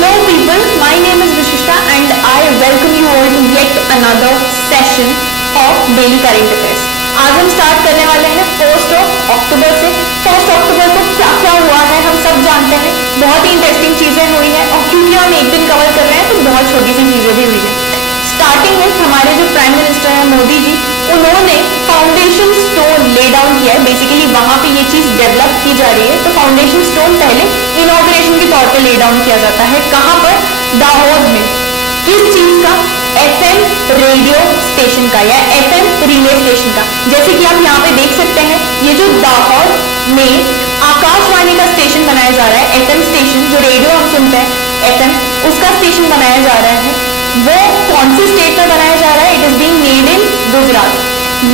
Hello people, my name is Vishishta and I welcome you all to yet another session of Daily Current Affairs. आज हम start करने वाले हैं 1 अक्टूबर से। 1 अक्टूबर को क्या क्या हुआ है हम सब जानते हैं। बहुत ही इंटरेस्टिंग चीजें हुई हैं और क्योंकि हम एक दिन कवर कर रहे हैं तो बहुत छोटी सी चीजें भी हुई हैं। स्टार्टिंग में हमारे जो प्राइम मिनिस्टर हैं मोदी जी, उन्होंने फाउंडेशन स्टोन ले डाउन किया है। बेसिकली वहां पे ये चीज डेवलप की जा रही है। तो फाउंडेशन स्टोन पहले इनॉग्रेशन के तौर पे ले डाउन किया जाता है। कहां पर? दाहोद में। किस चीज का? एफएम रेडियो स्टेशन का या एफएम रिले स्टेशन का। जैसे कि आप यहाँ पे देख सकते हैं, ये जो दाहोद में आकाशवाणी का स्टेशन बनाया जा रहा है, एफएम स्टेशन जो रेडियो हम सुनते हैं एफएम, उसका स्टेशन बनाया जा रहा है। वो कौन से स्टेट में बनाया जा रहा है? It is being made in Gujarat.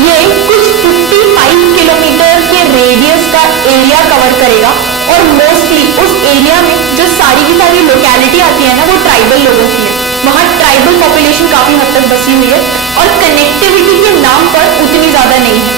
ये कुछ 55 किलोमीटर के रेडियस का एरिया कवर करेगा और मोस्टली उस एरिया में जो सारी की सारी लोकेलिटी आती है ना, वो ट्राइबल लोगों की है। वहाँ ट्राइबल पॉपुलेशन काफी हद तक बसी हुई है और कनेक्टिविटी के नाम पर उतनी ज्यादा नहीं है।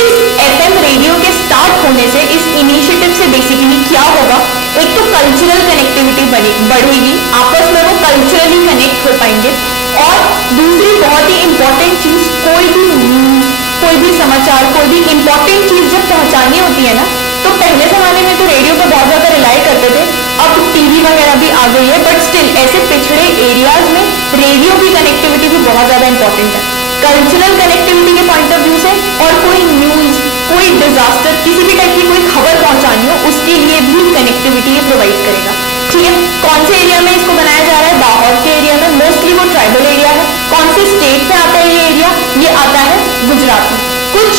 इस एफएम रेडियो के स्टार्ट होने से, इस इनिशिएटिव से बेसिकली क्या होगा? एक तो कल्चरल कनेक्टिविटी बढ़ेगी, आपस में वो कल्चरली कनेक्ट हो पाएंगे। और दूसरी बहुत ही इंपॉर्टेंट चीज, कोई भी न्यूज, कोई भी समाचार, कोई भी इंपॉर्टेंट चीज जब पहुंचानी होती है ना, तो पहले जमाने में तो रेडियो पर बहुत ज्यादा रिलाई करते थे। अब टीवी वगैरह भी आ गई है, बट स्टिल ऐसे पिछड़े एरियाज में रेडियो की कनेक्टिविटी भी बहुत ज्यादा इंपॉर्टेंट है, कल्चरल कनेक्टिविटी के पॉइंट ऑफ व्यू से। और कोई न्यूज, कोई डिजास्टर, किसी भी टाइप की कोई खबर पहुंचानी हो, उसके लिए भी कनेक्टिविटी ये प्रोवाइड करेगा। ठीक है, कौन से एरिया में इसको बनाया जा रहा है? दाहोद के एरिया में। मोस्टली वो ट्राइबल एरिया है। कौन से स्टेट में आता है ये एरिया? ये आता है गुजरात में। कुछ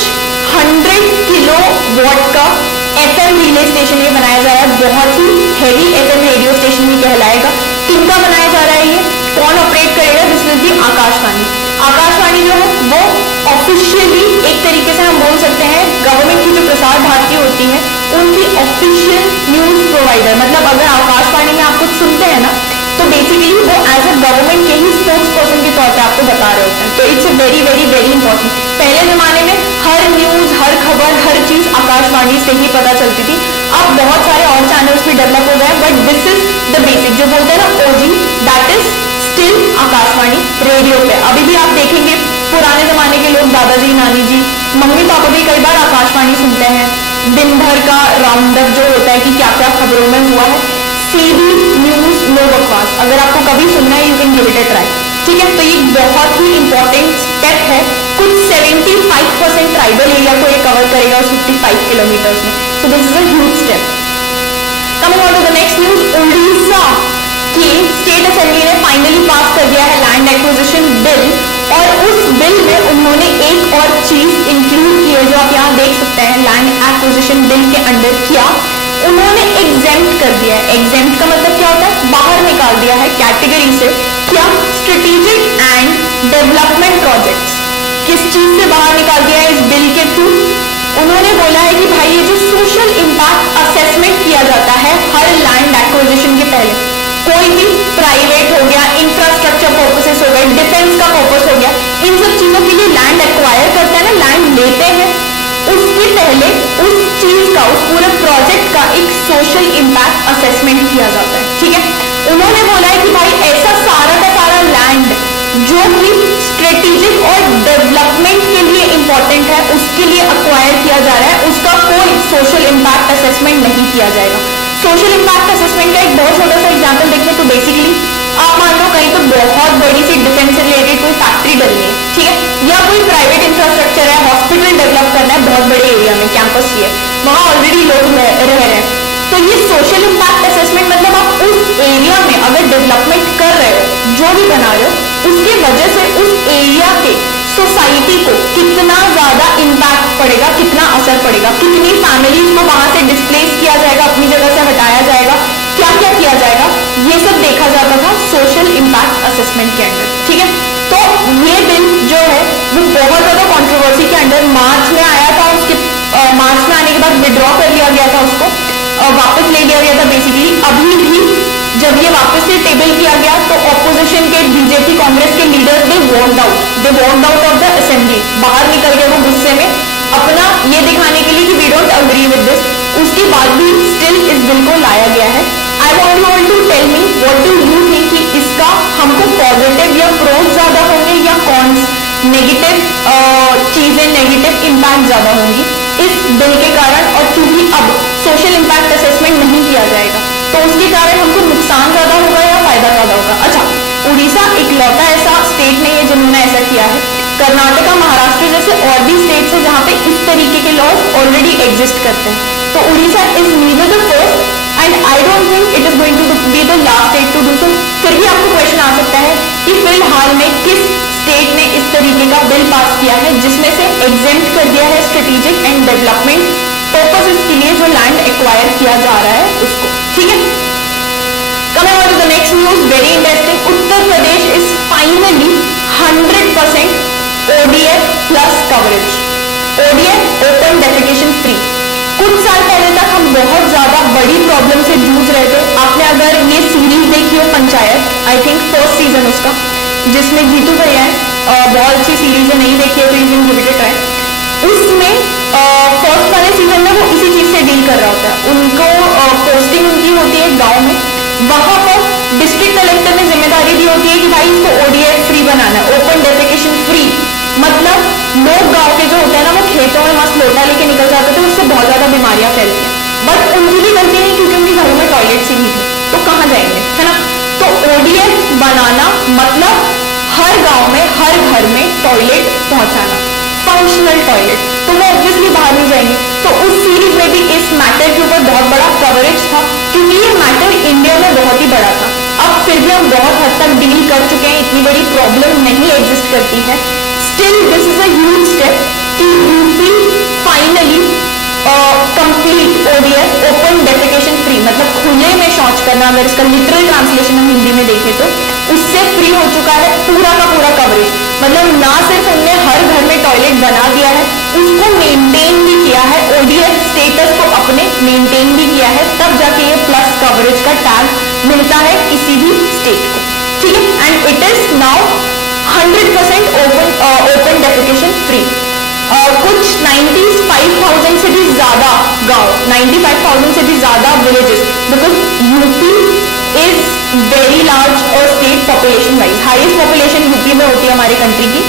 100 किलोवाट का एफएम रिले स्टेशन ये बनाया जा रहा है। बहुत ही हेवी एफएम रेडियो स्टेशन ये कहलाएगा। किनका बनाया जा रहा है ये? कौन ऑपरेट करेगा? This will be Akashvani. Akashvani जो है वो ऑफिशियली एक तरीके से हम बोल सकते हैं गवर्नमेंट की जो प्रसार भारती होती है उनकी ऑफिशियल न्यूज प्रोवाइडर। मतलब अगर आकाशवाणी में आप कुछ सुनते हैं ना, तो बेसिकली वो एज अ गवर्नमेंट के ही स्पोक्स पर्सन के तौर पे आपको बता रहे होते हैं। तो it's very very very important. पहले जमाने में हर न्यूज, हर खबर, हर चीज आकाशवाणी से ही पता चलती थी। अब बहुत सारे और चैनल्स भी डेवलप हो गए, but this is the basic, जो बोलते हैं ना OG, that is still Akashvani radio पे। अभी भी आप देखेंगे पुराने जमाने के लोग, दादाजी, नानी जी, मम्मी पापा भी कई बार आकाशवाणी सुनते हैं। दिन भर का राउंड अप जो होता है कि क्या क्या खबरों में हुआ है, सीधी न्यूज, नो बकवास। अगर आपको कभी सुनना है, you can give it a try. ठीक है, तो ये बहुत ही इंपॉर्टेंट स्टेप है। कुछ 75% ट्राइबल एरिया को ये कवर करेगा उस 55 किलोमीटर्स में। So this is a huge step. Coming on to the next news, Odisha की स्टेट असेंबली ने फाइनली पास कर दिया है लैंड एक्विजिशन बिल। और उस बिल में उन्होंने एक और चीज इंक्लूड की है जो आप यहाँ देख सकते हैं। लैंड एक्विजिशन बिल के अंडर क्या उन्होंने एग्जेम्प्ट कर दिया है। एग्जेम्प्ट का मतलब क्या होता है? बाहर निकाल दिया है कैटेगरी से। क्या? Strategic and development projects. किस चीज से बाहर निकाल दिया है इस बिल के थ्रू? उन्होंने बोला है कि भाई ये जो सोशल इंपैक्ट असेसमेंट किया जाता है हर लैंड एक्विजिशन के पहले, कोई भी प्राइवेट हो गया, इंफ्रास्ट्रक्चर पर्पसेस हो गए, डिफेंस का पर्पस हो गया, इन सब चीजों के लिए लैंड एक्वायर करते हैं ना, लैंड लेते हैं, उसके पहले उस चीज का, उस पूरे प्रोजेक्ट का एक सोशल इंपैक्ट असेसमेंट किया जाता है। ठीक है, उन्होंने बोला है कि भाई ऐसा सारा का सारा लैंड जो कि स्ट्रेटेजिक और डेवलपमेंट के लिए इंपॉर्टेंट है, उसके लिए अक्वायर किया जा रहा है, उसका कोई सोशल इंपैक्ट असेसमेंट नहीं किया जाएगा। सोशल इंपैक्ट असेसमेंट का एक बहुत छोटा सा एग्जांपल देखें तो बेसिकली आप मान लो कहीं तो बहुत बड़ी सी डिफेंस से रिलेटेड कोई फैक्ट्री डलनी है, ठीक है, या कोई प्राइवेट इंफ्रास्ट्रक्चर है, हॉस्पिटल डेवलप करना है बहुत बड़े एरिया में, कैंपस ही है, वहां ऑलरेडी लोग रह रहे हैं। तो ये सोशल इंपैक्ट असेसमेंट मतलब आप उस एरिया में अगर डेवलपमेंट कर रहे हो, जो भी बना रहे हो, उसके वजह से उस एरिया के सोसाइटी को कितना ज्यादा इंपैक्ट पड़ेगा, कितना असर पड़ेगा, कितनी फैमिलीज को वहां से डिस्प्लेस किया जाएगा, अपनी जगह से हटाया जाएगा, क्या क्या किया जाएगा, ये सब देखा जाता था सोशल इंपैक्ट असेसमेंट के अंडर। ठीक है, तो ये बिल जो है वो बहुत ज्यादा कंट्रोवर्सी के अंडर मार्च में आया था। उसके मार्च में आने के बाद विड्रॉ कर लिया गया था, उसको वापस ले लिया गया था बेसिकली। अभी भी जब ये वापस से टेबल किया गया तो ऑपोजिशन के बीजेपी कांग्रेस के leaders they want out of the assembly, बाहर निकल गए वो गुस्से में, अपना ये दिखाने के लिए कि we don't agree with this. उसके बाद भी स्टिल इस बिल को लाया गया है। I want you all to tell me what do you negative चीजें, नेगेटिव इम्पैक्ट ज्यादा होंगी इस बिल के कारण। और क्योंकि अब सोशल इम्पैक्ट असेसमेंट नहीं किया जाएगा तो उसके कारण हमको नुकसान ज्यादा होगा या फायदा ज्यादा होगा। अच्छा, उड़ीसा एक लौटा ऐसा स्टेट नहीं है जिन्होंने ऐसा किया है। कर्नाटका, महाराष्ट्र जैसे और भी स्टेट्स है जहाँ पे इस तरीके के लॉज ऑलरेडी एग्जिस्ट करते हैं। तो Odisha is neither the first and I don't think it is going to be the last state to do so. फिर भी आपको क्वेश्चन आ सकता है कि फिलहाल में किस स्टेट ने इस तरीके का बिल पास किया है जिसमें से एग्जेम्प्ट कर दिया है स्ट्रेटेजिक एंड डेवलपमेंट पर्पसेस के लिए जो लैंड एक्वायर किया जा रहा है उसको। ठीक है, coming on to the next news, very interesting. Uttar Pradesh is finally 100% ODF plus coverage, ODF open defecation free. कुछ साल पहले तक हम बहुत ज्यादा बड़ी प्रॉब्लम से जूझ रहे थे। आपने अगर ये सीरीज देखी हो panchayat, I think first season उसका, जिसमें जीतू भैया है, बहुत अच्छी सीरीज है, नहीं देखी है तो you can give it a try. उसमें फर्स्ट वाले सीजन में वो इसी चीज से डील कर रहा होता है। उनको पोस्टिंग उनकी होती है गांव में, वहां पर डिस्ट्रिक्ट कलेक्टर ने जिम्मेदारी दी होती है कि भाई इसको ODF फ्री बनाना है, ओपन डेफिकेशन फ्री। मतलब लोग गांव के जो होते हैं ना वो खेतों में मस्त लोटा लेके निकल जाते थे, उससे बहुत ज्यादा बीमारियां फैलती हैं। बट उनकी भी गलती नहीं क्योंकि उनके घरों में टॉयलेट्स ही नहीं थे, तो कहाँ जाएंगे, है ना। तो ODF बनाना मतलब हर गांव में हर घर में टॉयलेट पहुंचाना, फंक्शनल टॉयलेट, तो वो ऑब्वियसली बाहर नहीं जाएंगे। तो उस सीरीज में भी इस मैटर के ऊपर बहुत बड़ा कवरेज था क्योंकि ये मैटर इंडिया में बहुत ही बड़ा था। अब फिर भी हम बहुत हद तक डील कर चुके हैं, इतनी बड़ी प्रॉब्लम नहीं एग्जिस्ट करती है। Still this is a huge step कि UP finally complete ODF open defecation free, मतलब खुले में शौच करना, अगर इसका लिटरल ट्रांसलेशन हम हिंदी में देखें तो उससे फ्री हो चुका है पूरा का पूरा कवरेज। मतलब ना सिर्फ उनने हर घर में टॉयलेट बना दिया है, उसको मेंटेन भी किया है, ODF स्टेटस को अपने मेंटेन भी किया है, तब जाके ये प्लस कवरेज का टैग मिलता है किसी भी स्टेट को। ठीक है, and it is now 100% open defecation free. कुछ 95,000 से भी ज्यादा गांव, 95,000 से भी ज्यादा villages, because UP is very large और state population wise highest population UP में होती है हमारी कंट्री की।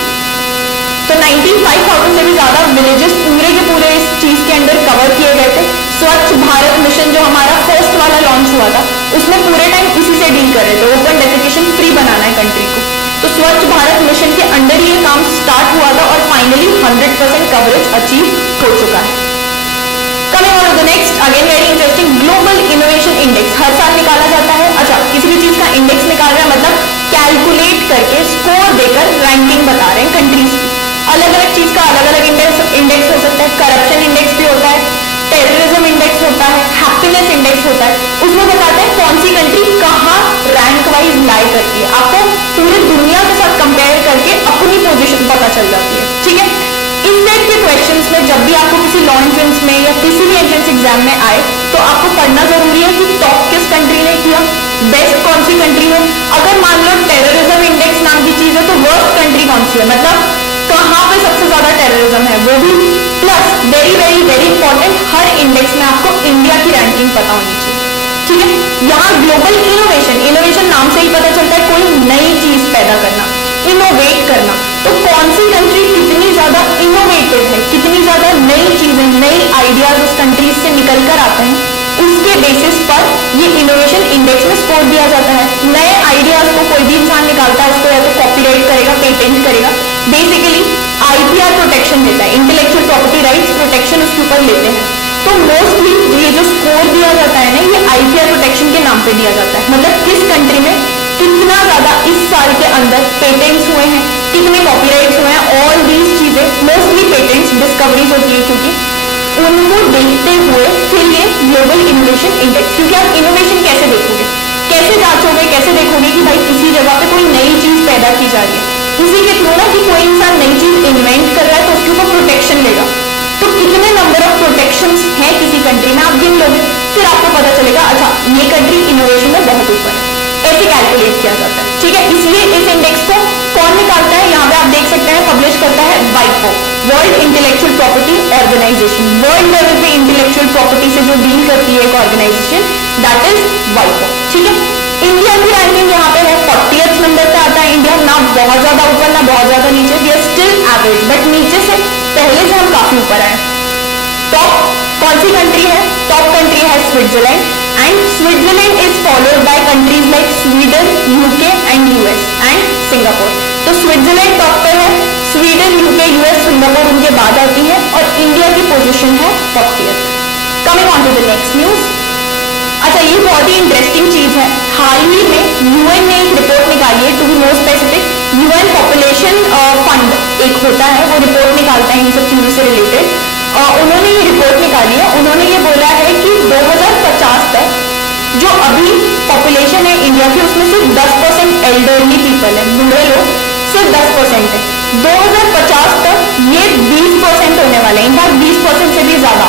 तो 95,000 से भी ज्यादा विलेजेस पूरे के पूरे इस चीज के अंदर कवर किए गए थे। स्वच्छ भारत मिशन जो हमारा फर्स्ट वाला लॉन्च हुआ था उसमें पूरे टाइम इसी से डील कर रहे थे, ओपन डेफिकेशन फ्री बनाना है कंट्री को। तो स्वच्छ भारत मिशन के अंडर ये काम स्टार्ट हुआ था और फाइनली 100% कवरेज अचीव हो चुका है। Coming on to the next, again very interesting, global innovation index हर साल निकाला जाता है। अच्छा, किसी भी चीज का इंडेक्स निकाल रहे हैं मतलब कैलकुलेट करके स्कोर देकर रैंकिंग बता रहे हैं कंट्रीज की। अलग अलग चीज का अलग अलग इंडेक्स हो सकता है। करप्शन इंडेक्स भी होता है, टेररिज्म इंडेक्स होता है, हैप्पीनेस इंडेक्स होता है। उसमें बताते हैं कौन सी कंट्री कहाँ रैंक वाइज लाई करती है। आपको पूरी दुनिया के साथ कंपेयर करके अपनी पोजीशन पता चल जाती है। ठीक है, इस टाइप के क्वेश्चंस में जब भी आपको किसी लॉ एंट्रेंस में या किसी भी एंट्रेंस एग्जाम में आए तो आपको पढ़ना जरूरी है कि टॉप किस कंट्री ने किया, बेस्ट कौन सी कंट्री है। अगर मान लो टेररिज्म इंडेक्स नाम की चीज है तो वर्स्ट कंट्री कौन सी है, मतलब कहाँ पे सबसे ज्यादा टेररिज्म है वो भी। Plus very very very important, हर इंडेक्स में आपको इंडिया की रैंकिंग पता होनी चाहिए। ठीक है, यहाँ ग्लोबल इनोवेशन, इनोवेशन नाम से ही पता चलता है कोई नई चीज पैदा करना, इनोवेट करना। तो कौन सी कंट्री कितनी ज्यादा इनोवेटिव है, कितनी ज्यादा नई चीजें, नई आइडियाज उस कंट्रीज से निकल कर आते हैं, उसके बेसिस पर ये इनोवेशन इंडेक्स में स्कोर दिया जाता है। नए आइडियाज को कोई भी इंसान निकालता है उसको या तो कॉपीराइट करेगा, पेटेंट करेगा, बेसिकली IPR प्रोटेक्शन देता है, इंटेलेक्चुअल प्रॉपर्टी राइट्स प्रोटेक्शन उसके ऊपर लेते हैं। तो मोस्टली ये जो स्कोर दिया जाता है ना ये IPR प्रोटेक्शन के नाम पे दिया जाता है, मतलब किस कंट्री में कितना ज्यादा इस साल के अंदर पेटेंट्स हुए हैं, कितने कॉपीराइट्स हुए हैं, ऑल दीज चीजें, मोस्टली पेटेंट्स डिस्कवरीज होती है क्योंकि उनको देखते हुए फिर ये ग्लोबल इनोवेशन इंडेक्स। क्योंकि आप इनोवेशन कैसे देखोगे, कैसे जांचोगे, कैसे देखोगे कि भाई किसी जगह पे कोई नई चीज पैदा की जा रही है, इसी के थ्रू ना कि कोई इंसान नई चीज इन्वेंट कर रहा है तो उसके ऊपर प्रोटेक्शन लेगा। तो कितने नंबर ऑफ प्रोटेक्शंस हैं किसी कंट्री में आप गिन लोगे, फिर आपको पता चलेगा अच्छा ये कंट्री इनोवेशन में बहुत ऊपर है। ऐसे कैलकुलेट किया जाता है। ठीक है, इसलिए इस इंडेक्स को कौन निकालता है, यहाँ पे आप देख सकते हैं पब्लिश करता है WIPO, world intellectual property organisation. World level पे इंटेलेक्चुअल प्रॉपर्टी से जो डील करती है एक ऑर्गेनाइजेशन, दैट इज WIPO। ठीक है, इंडिया की रैंकिंग यहाँ पे है 40th नंबर पे आता है इंडिया, ना बहुत ज्यादा ऊपर ना बहुत ज्यादा नीचे, we are still average, but नीचे से पहले से हम काफी ऊपर आए। टॉप कौन सी कंट्री है? टॉप कंट्री है Switzerland, and Switzerland is followed by countries like Sweden, UK and US and Singapore. तो स्विट्जरलैंड टॉप पे है, स्वीडन, यूके, यूएस, सिंगापुर उनके बाद आती है, और इंडिया की पोजीशन है 40th। Coming on to the next news. अच्छा, ये बहुत ही इंटरेस्टिंग चीज है, हाल ही में यूएन ने एक रिपोर्ट निकाली है, to be more specific UN population fund एक होता है, वो रिपोर्ट निकालता है इन सब चीजों से रिलेटेड। उन्होंने ये रिपोर्ट निकाली है, उन्होंने ये बोला है कि 2050 तक जो अभी पॉपुलेशन है इंडिया की, उसमें सिर्फ 10% एल्डरली पीपल है, बूढ़े लोग सिर्फ 10% है। 2050 तक ये 20% होने वाला है, इनफैक्ट 20% से भी ज्यादा,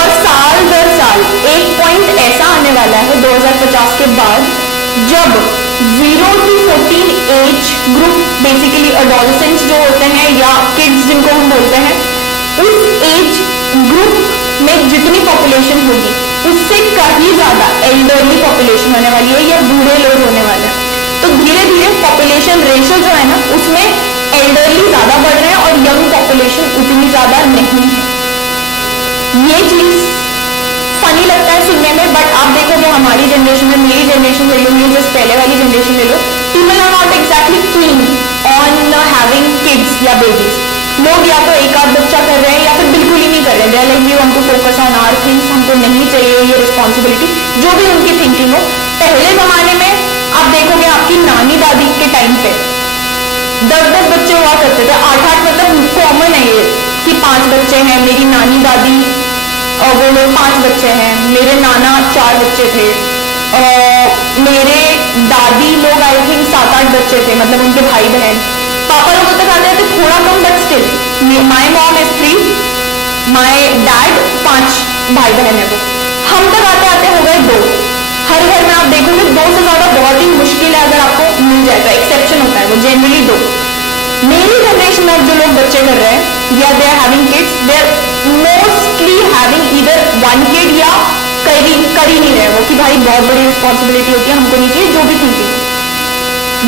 और साल दर साल एक पॉइंट ऐसा आने वाला है 2050 के बाद, जब 0 to 14 age group, basically adolescents जो होते हैं या किड्स जिनको हम बोलते हैं, उस एज ग्रुप में जितनी पॉपुलेशन होगी उससे कहीं ज्यादा एल्डरली पॉपुलेशन होने वाली है या बूढ़े लोग होने वाले हैं। तो धीरे धीरे पॉपुलेशन रेशियो जो है ना, उसमें एल्डरली ज्यादा बढ़ रहे हैं और यंग पॉपुलेशन उतनी ज्यादा नहीं है। ये चीज फनी लगता है सुनने में, बट आप देखोगे हमारी जनरेशन में, मेरी जनरेशन ले लो, मेरी जस्ट पहले वाली जनरेशन ले लो, people are not exactly keen on having kids या बेबीज। लोग या तो एक आध बच्चा कर रहे हैं या फिर बिल्कुल ही नहीं कर रहे हैं, like we want to focus on our things, हमको नहीं चाहिए ये रिस्पॉन्सिबिलिटी, जो भी उनकी थिंकिंग हो। पहले जमाने में आप देखोगे आपकी नानी दादी के टाइम पे 10-10 बच्चे हुआ करते थे, 8-8, मतलब कॉमन है ये कि 5 बच्चे हैं, मेरी नानी दादी और वो लोग 5 बच्चे हैं, मेरे नाना 4 बच्चे थे, मेरे दादी लोग आई थिंक 7-8 बच्चे थे, मतलब उनके भाई बहन। पापा लोगों तक आते थे थोड़ा कम, but still my mom is 3, my dad 5 भाई बहन है वो। हम तक आते आते हो गए 2। हर घर में आप देखोगे 2 से ज्यादा बहुत ही मुश्किल है, अगर आपको मिल जाए तो, एक्सेप्शन होता है वो, जनरली 2। मेरी जनरेशन में जो लोग बच्चे कर रहे हैं या they are having kids, they are mostly having either 1 kid या कर ही नहीं रहे वो कि भाई बहुत बड़ी रिस्पॉन्सिबिलिटी होती है, हमको नहीं चाहिए, जो भी thinking.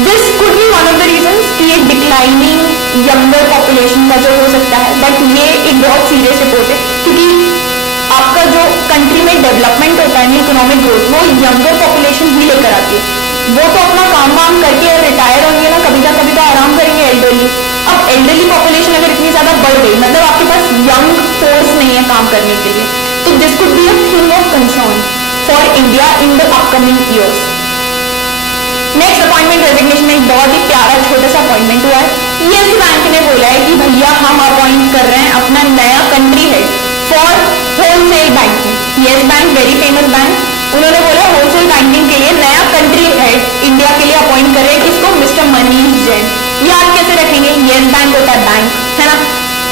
This could be one of the reasons कि ये डिक्लाइनिंग यंगर पॉपुलेशन का जो हो सकता है, बट ये एक बहुत सीरियस रिपोर्ट है, क्योंकि आपका जो कंट्री में डेवलपमेंट होता है ना, इकोनॉमिक ग्रोथ, वो यंगर पॉपुलेशन ही लेकर आती है। वो तो अपना काम वाम करके रिटायर होंगे ना, कभी तो आराम करेंगे एल्डरली। अब एल्डरली पॉपुलेशन अगर इतनी ज्यादा बढ़ गई, मतलब आपके पास यंग फोर्स नहीं है काम करने के लिए, तो this could be a thing of concern for India in the upcoming years. Next appointment resignation में एक बहुत ही प्यारा छोटा सा अपॉइंटमेंट हुआ है। येस बैंक ने बोला है कि भैया हम अपॉइंट कर रहे हैं अपना नया country head for wholesale banking. Yes bank very famous bank, उन्होंने बोला होलसेल बैंकिंग के लिए नया कंट्री हेड इंडिया के लिए अपॉइंट कर रहे हैं, किसको? मिस्टर मनीष जैन। याद कैसे रखेंगे? येस बैंक होता है बैंक, है ना,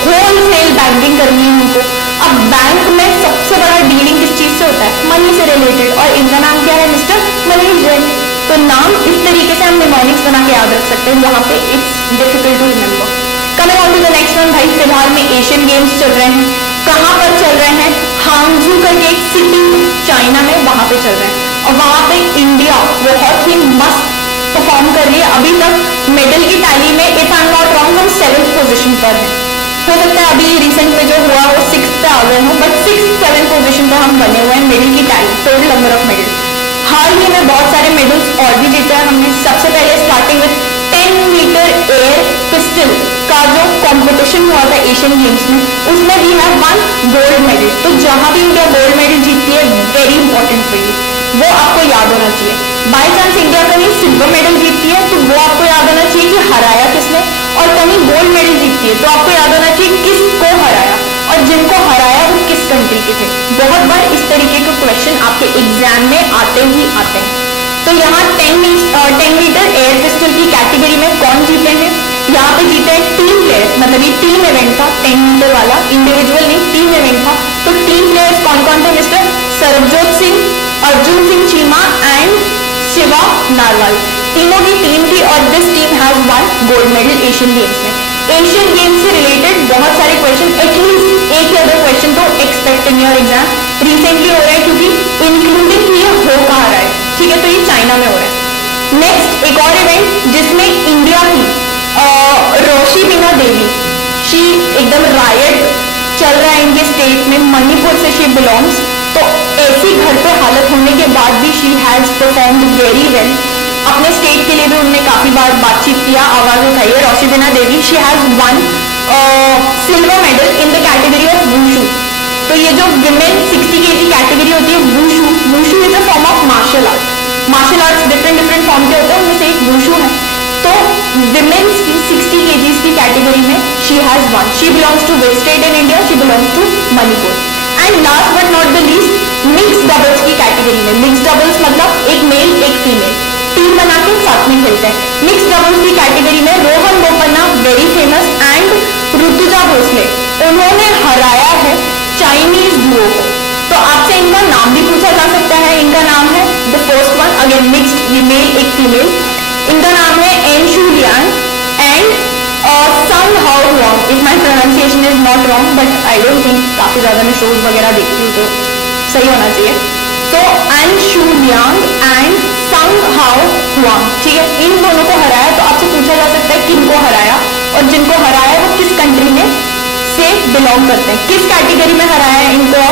होलसेल बैंकिंग करनी है उनको। अब बैंक में सबसे बड़ा डीलिंग किस चीज से होता है? मनी से रिलेटेड, और इनका नाम क्या है? मिस्टर मनीष जैन। तो नाम इस तरीके से हम निमोनिक्स बना के याद रख सकते हैं, यहाँ पे it's difficult to remember. Coming on to the next one, भाई फिलहाल में एशियन गेम्स चल रहे हैं। कहाँ पर चल रहे हैं? हांगझू करके एक सिटी चाइना में, वहां पे चल रहे हैं, और वहां पे इंडिया बहुत ही मस्त परफॉर्म कर रही है। अभी तक मेडल की टैली में if I am not wrong हम 7th पोजीशन पर है। हो सकता है अभी रिसेंट में जो हुआ वो 6th पे आ गए हो, बट 6th-7th पोजीशन पर हम बने हुए हैं मेडल की tally, total number of medal. हाल ही में बहुत सारे मेडल्स और भी जीते हैं हमने। सबसे पहले starting with 10 metre air pistol का जो कंपटीशन हुआ था एशियन गेम्स में, उसमें भी है 1 गोल्ड मेडल। तो जहां भी इंडिया गोल्ड मेडल जीतती है, वेरी इंपॉर्टेंट फॉर यू, वो आपको याद होना चाहिए। बाई चांस इंडिया कहीं सिल्वर मेडल जीतती है, तो वो आपको याद होना चाहिए कि हराया किसने, और कहीं गोल्ड मेडल जीतती है तो आपको याद होना चाहिए किसको हराया, और जिनको हराया वो किस कंट्री के थे। बहुत बार इस तरीके के क्वेश्चन आपके एग्जाम में आते ही आते हैं। तो यहाँ 10 मीटर एयर पिस्टल की कैटेगरी में कौन जीते हैं? यहाँ पे जीते हैं टीम प्लेयर्स, मतलब ये टीम इवेंट था, 10 मीटर वाला, इंडिविजुअल नहीं, टीम इवेंट था। तो टीम प्लेयर्स कौन कौन थे? Mister Sarabjot Singh, Arjun Singh Cheema and Shiva narwhal, तीनों की टीम थी, और this team has one gold medal Asian games में। एशियन गेम्स से रिलेटेड बहुत सारे क्वेश्चन, एटलीस्ट एक या 2 क्वेश्चन तो expect in your exam recently हो रहा है, क्योंकि इंक्लूडिंग ये हो कहाँ रहा है, ठीक है, तो ये चाइना में हो रहा है। नेक्स्ट एक और इवेंट जिसमें इंडिया की रोशिबिना देवी, शी एकदम रायट चल रहा है इनके स्टेट में, मणिपुर से शी बिलोंग्स, तो ऐसी घर पे हालत होने के बाद भी she has performed very well. अपने स्टेट के लिए भी उन्होंने काफी बार बातचीत किया, आवाज उठाई है। Roshibina Devi, she has one silver medal in the category of wushu. तो ये जो विमेन 60 kg कैटेगरी होती है wushu, wushu is a form of martial art. Martial arts different form के होते हैं, उनमें से एक वुशू है। तो विमेन्स की 60 kg की कैटेगरी में she has won. She belongs to which state in India? She belongs to Manipur. And last but not the least, mix doubles की कैटेगरी में, मिक्स डबल्स मतलब एक मेल एक फीमेल टीम बना के साथ में खेलते हैं। मिक्स डबल्स की कैटेगरी में Rohan Bopanna very famous and Rutuja Bhosale, उन्होंने हराया है चाइनीज डुओ को। तो आपसे इनका नाम भी पूछा जा सकता है। इनका नाम है the first one, again mixed, ये मेल एक फीमेल, इनका नाम है एनशू लियांग एंड संग how Huang. If my pronunciation is not wrong but I don't think, काफी ज्यादा मैं शोज वगैरह देखती हूँ तो सही होना चाहिए। तो एनशू लियांग एंड संग हाउ हुआंग, ठीक है, इन दोनों को हराया। तो आपसे पूछा जा सकता है किनको हराया, और जिनको हराया वो किस कंट्री में से बिलोंग करते हैं, किस कैटेगरी में हराया है इनको,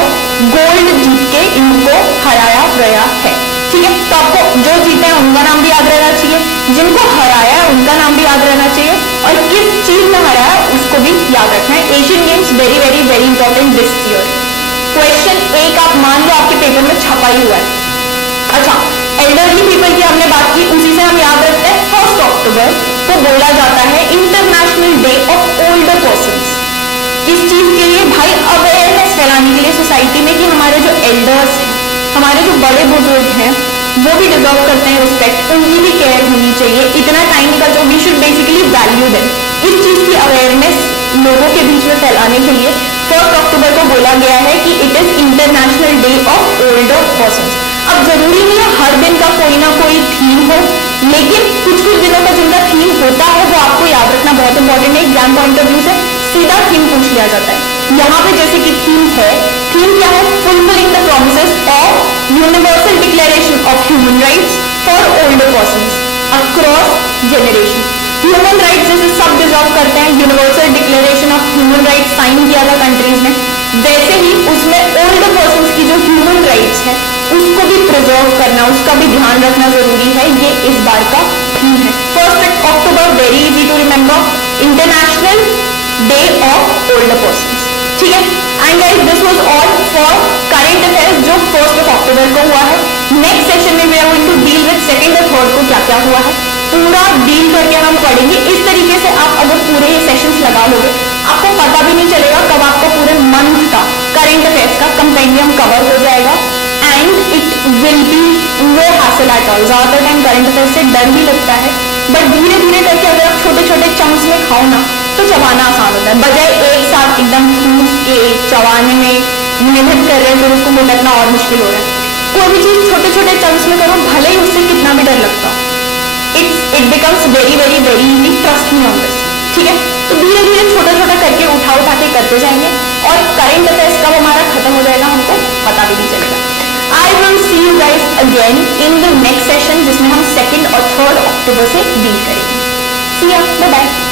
गोल्ड जीत के इनको हराया गया है। ठीक है, तो आपको जो जीते हैं उनका नाम भी याद रहना चाहिए, जिनको हराया है उनका नाम भी याद रहना चाहिए, और किस चीज में हराया उसको भी याद रखना है। Asian games very very very important this year. Question एक आप मान लो आपके पेपर में छपा ही हुआ है। अच्छा, एल्डरली पीपल की हमने बात की, उसी से हम याद रखते हैं 1 अक्टूबर को बोला जाता है international day of older persons. किस चीज के लिए भाई? अवेयरनेस फैलाने के लिए सोसाइटी में कि हमारे जो एल्डर्स हैं, हमारे जो बड़े बुजुर्ग हैं, वो भी डिजर्व करते हैं रिस्पेक्ट, उनकी भी केयर होनी चाहिए। इतना टाइम निकल जो we should basically value them. इस चीज की अवेयरनेस लोगों के बीच में फैलाने के लिए 1 अक्टूबर को बोला गया है कि it is international day of older persons. अब जरूरी नहीं है हर दिन का कोई ना कोई थीम हो, लेकिन कुछ कुछ दिनों का जिनका थीम होता है वो आपको याद रखना बहुत इंपॉर्टेंट है। एग्जाम पॉइंट ऑफ व्यू से सीधा थीम पूछ लिया जाता है। यहाँ पे जैसे कि थीम है, थीम क्या है? Fulfilling the promises of universal declaration of human rights for older persons across generation. Human rights जैसे सब डिजर्व करते हैं, universal declaration of human rights sign किया था कंट्रीज ने, वैसे ही उसमें ओल्डर पर्सन्स की जो ह्यूमन राइट्स है उसको भी प्रिजर्व करना, उसका भी ध्यान रखना जरूरी है। ये इस बार का थीम है। 1 October very easy to remember, international day of older persons. ठीक है, and guys this was all for current affairs जो 1 अक्टूबर को हुआ है। नेक्स्ट सेशन में we are going to deal with 2nd और 3rd को क्या क्या हुआ है, पूरा डील करके हम पढ़ेंगे। इस तरीके से आप अगर पूरे ये सेशंस लगा लोगे, आपको पता भी नहीं चलेगा कब आपको पूरे मंथ का करंट अफेयर्स का कंपेंडियम कवर हो जाएगा, and it will be no hassle at all. ज्यादातर टाइम करंट अफेयर्स से डर भी लगता है, बट धीरे धीरे करके अगर आप छोटे छोटे चंक्स में खाओ ना तो चबाना आसान होता है, बजाय एक साथ एकदम ठूस के चबाने में मेहनत कर रहे हैं तो उसको मुटकना और मुश्किल हो रहा है। कोई भी चीज छोटे छोटे चंक्स में करो, भले ही उससे कितना भी डर लगता हो, it becomes very very very easy, trust me on this. ठीक है, तो धीरे धीरे छोटा छोटा करके उठा उठा के करते जाएंगे, और करंट अफेयर्स कब हमारा खत्म हो जाएगा हमको पता भी नहीं चलेगा। I will see you guys again in the next session जिसमें हम 2nd और 3rd अक्टूबर से डील करेंगे। सी या, बाय बाय।